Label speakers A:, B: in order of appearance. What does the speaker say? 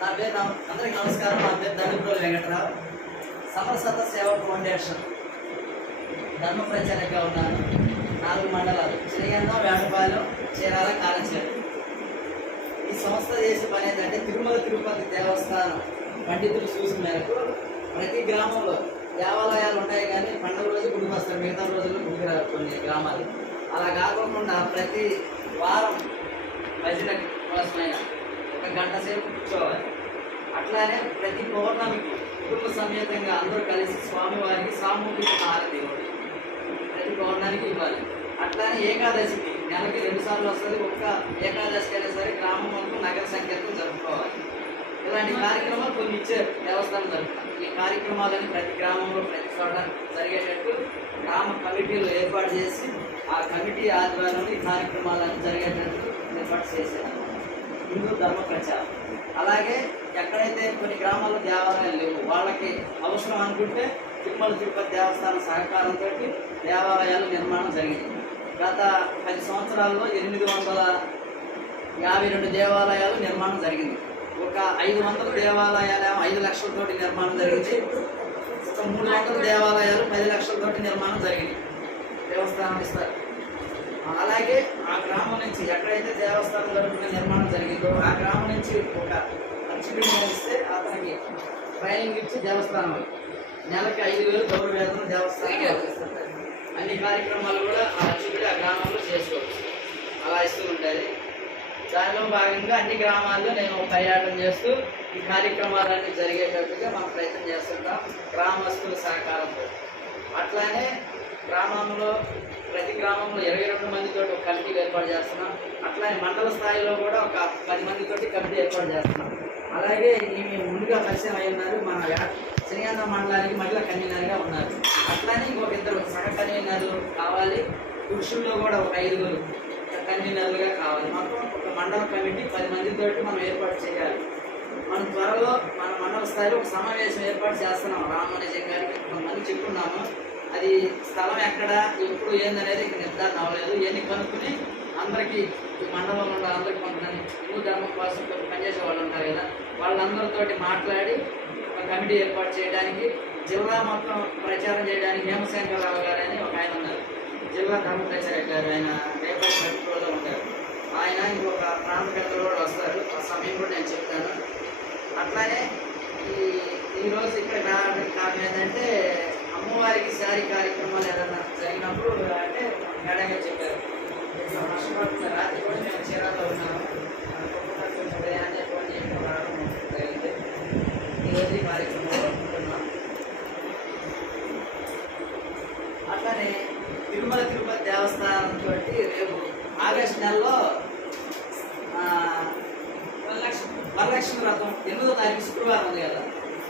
A: నా పేరు నమ- అందరికీ నమస్కారం. నా పేరు దండుప్రోలు వెంకటరావు. సమరసత సేవ ఫౌండేషన్. ధర్మ ప్రచారంగా ఉన్నాను. నాలుగు మండలాలు. చిరగంధం వేటపాలెం చీరాల కాలచేరు ఈ సంస్థ చేసే పని ఏంటంటే తిరుమల తిరుపతి దేవస్థానం పండితులు చూసిన మేరకు ప్రతి గ్రామంలో దేవాలయాలు ఉంటాయి కానీ పండుగ రోజు గుడికి వస్తారు మిగతా రోజుల్లో గుడికి కొన్ని గ్రామాలు. అలా కాకుండా ప్రతి వారం భజన కోసమైనా గంట సేపు కూర్చోవాలి. అట్లానే ప్రతి పౌర్ణమికి కుటుంబ సమేతంగా అందరూ కలిసి స్వామివారికి సామూహిక హారతి ఇవ్వాలి. ప్రతి పౌర్ణానికి ఇవ్వాలి. అట్లానే ఏకాదశికి నెలకి రెండుసార్లు వస్తుంది ఒక్క ఏకాదశికి అయినా సరే గ్రామం వరకు నగర సంకీర్తన జరుపుకోవాలి. ఇలాంటి కార్యక్రమాలు కొన్ని ఇచ్చే దేవస్థానం జరుపుతాం. ఈ కార్యక్రమాలని ప్రతి గ్రామంలో ప్రతి చోట జరిగేటట్టు గ్రామ కమిటీలు ఏర్పాటు చేసి ఆ కమిటీ ఆధ్వర్యంలో ఈ కార్యక్రమాలను జరిగేటట్టు ఏర్పాటు చేశారు. హిందూ ధర్మ ప్రచారం. అలాగే ఎక్కడైతే కొన్ని గ్రామాల్లో దేవాలయాలు లేవు వాళ్ళకి అవసరం అనుకుంటే తిరుమల తిరుపతి దేవస్థానం సహకారంతో దేవాలయాలు నిర్మాణం జరిగింది. గత పది సంవత్సరాల్లో ఎనిమిది వందల యాభై రెండు దేవాలయాలు నిర్మాణం జరిగింది. ఒక ఐదు వందల దేవాలయాలు ఐదు లక్షలతోటి నిర్మాణం జరిగింది. మూడు వందల దేవాలయాలు పది లక్షలతోటి నిర్మాణం జరిగింది. దేవస్థానం ఇస్తారు. అలాగే ఆ గ్రామం నుంచి ఎక్కడైతే దేవస్థానం జరుగుతున్న నిర్మాణం జరిగిందో ఆ గ్రామం నుంచి ఒక అర్చకుడిని ఇస్తే అతనికి ట్రైనింగ్ ఇచ్చి దేవస్థానం నెలకి ఐదు వేలు గౌరవ వేతనం దేవస్థానం అన్ని కార్యక్రమాలు కూడా ఆ అర్చకుడు ఆ గ్రామంలో చేసుకోవచ్చు. అలా ఇస్తూ ఉంటుంది. దానిలో భాగంగా అన్ని గ్రామాల్లో నేను పర్యాటన చేస్తూ ఈ కార్యక్రమాలన్నీ జరిగేటట్టుగా మనం ప్రయత్నం చేస్తుంటాం. గ్రామస్తుల సహకారంతో. అట్లానే గ్రామంలో ప్రతి గ్రామంలో ఇరవై రెండు మందితో ఒక కమిటీ ఏర్పాటు చేస్తున్నాం. అట్లానే మండల స్థాయిలో కూడా ఒక పది మందితోటి కమిటీ ఏర్పాటు చేస్తున్నాం. అలాగే ఈమె ముందుగా పరిచయం అయి ఉన్నారు మన శ్రీయాంధ్ర మండలానికి మహిళా కన్వీనర్గా ఉన్నారు. అట్లానే ఇంకొక ఇద్దరు సహ కన్వీనర్లు కావాలి. పురుషుల్లో కూడా ఒక ఐదుగురు కన్వీనర్లుగా కావాలి. మొత్తం ఒక మండల కమిటీ పది మందితోటి మనం ఏర్పాటు చేయాలి. మనం త్వరలో మన మండల స్థాయిలో ఒక సమావేశం ఏర్పాటు చేస్తున్నాం. రామానుజం గారికి కొంతమంది చెప్పుకున్నాము అది స్థలం ఎక్కడ ఎప్పుడు ఏందనేది ఇంకా నిర్ధారణ అవ్వలేదు. ఇవన్నీ కనుక్కుని అందరికీ ఈ మండలంలో ఉన్న అందరికీ కొంతమంది హిందూ ధర్మం కోసం పనిచేసే వాళ్ళు ఉంటారు కదా వాళ్ళందరితోటి మాట్లాడి ఒక కమిటీ ఏర్పాటు చేయడానికి జిల్లా మొత్తం ప్రచారం చేయడానికి హేమశంకరరావు గారు అని ఒక ఆయన ఉన్నారు. జిల్లా ధర్మ ప్రచారక గారు ఆయన రేపటి ఉంటారు. ఆయన ఇంకొక ప్రాంత పెద్దలు కూడా వస్తారు. ఆ సమయం కూడా నేను చెప్తాను. అట్లానే ఈ ఈరోజు ఇక్కడ కారణం ఏంటంటే అమ్మవారికి శారీ కార్యక్రమాలు ఏదైనా జరిగినప్పుడు అంటే మేడంగా చెప్పారు. ఇట్లా రాత్రి కూడా మేము చీరాలో ఉన్నాము. అనుకోకుండా కొంచెం ఉదయాన్నే ఫోన్ చేయడం రావడం జరిగింది ఈరోజు ఈ కార్యక్రమంలో ఉంటున్నాం అట్లానే తిరుమల తిరుపతి దేవస్థానం తోటి రేపు ఆగస్టు నెలలో వరలక్ష్మి వరలక్ష్మి వ్రతం ఎనిమిదో తారీఖు శుక్రవారం ఉంది కదా.